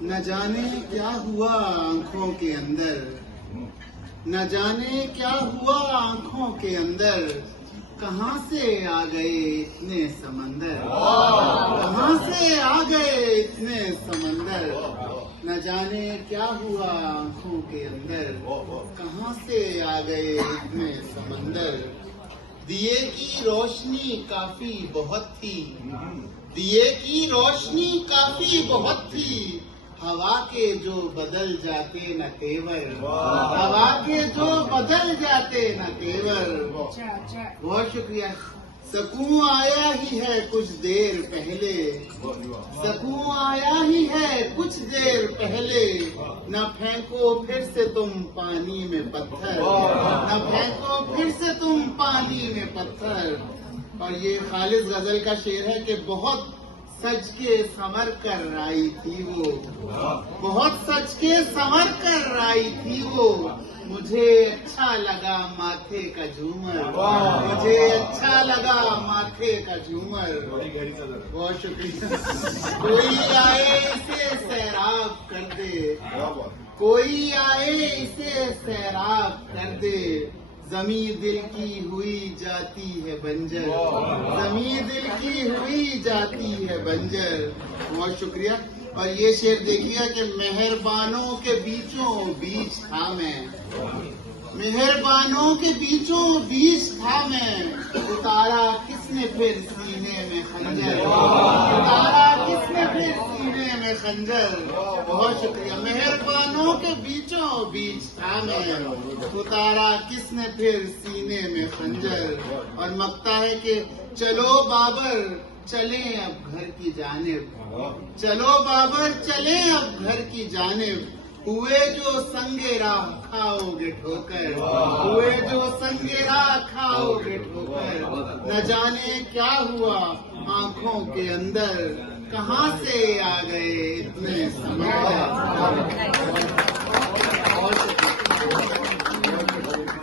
نہ جانے کیا ہوا آنکھوں کے اندر، نہ جانے کیا ہوا آنکھوں کے اندر، کہاں سے آ گئے اتنے سمندر، کہاں سے آ گئے اتنے سمندر، نہ جانے کیا ہوا آنکھوں کے اندر، کہاں سے آ گئے اتنے سمندر۔ دیے کی روشنی کافی بہت تھی، دیے کی روشنی کافی بہت تھی، ہوا کے جو بدل جاتے نہ تیور، ہوا کے جو بدل جاتے نہ تیور۔ بہت شکریہ۔ سکون آیا ہی ہے کچھ دیر پہلے، سکون آیا ہی ہے کچھ دیر پہلے، نہ پھینکو پھر سے تم پانی میں پتھر، نہ پھینکو پھر سے تم پانی میں پتھر۔ اور یہ خالص غزل کا شعر ہے کہ بہت سج کے سنور کر آئی تھی وہ، بہت سج کے سنور کر آئی تھی وہ، مجھے اچھا لگا ماتھے کا جھومر، مجھے اچھا لگا ماتھے کا جھومر۔ بہت شکریہ۔ کوئی آئے اسے سیراب کر دے، کوئی آئے اسے سیراب کر دے، زمین دل کی ہوئی جاتی ہے بنجر، زمین دل کی ہوئی جاتی ہے بنجر۔ بہت شکریہ۔ اور یہ شعر دیکھیے کہ مہربانوں کے بیچوں بیچ تھا میں، مہربانوں کے بیچوں بیچ تھا میں، اتارا کس نے پھر سینے میں خنجر، اتارا کس نے پھر سینے میں خنجر۔ بہت شکریہ۔ مہربانوں کے بیچوں بیچ تھا میں، اتارا کس نے پھر سینے میں خنجر۔ اور مقطع ہے کہ چلو بابر چلیں اب گھر کی جانب، چلو بابر چلیں اب گھر کی جانب، ہوئے جو سنگ راہ کھاؤ گے ٹھوکر، ہوئے جو سنگ راہ کھاؤ گے ٹھوکر۔ نہ جانے کیا ہوا آنکھوں کے اندر، کہاں سے آ گئے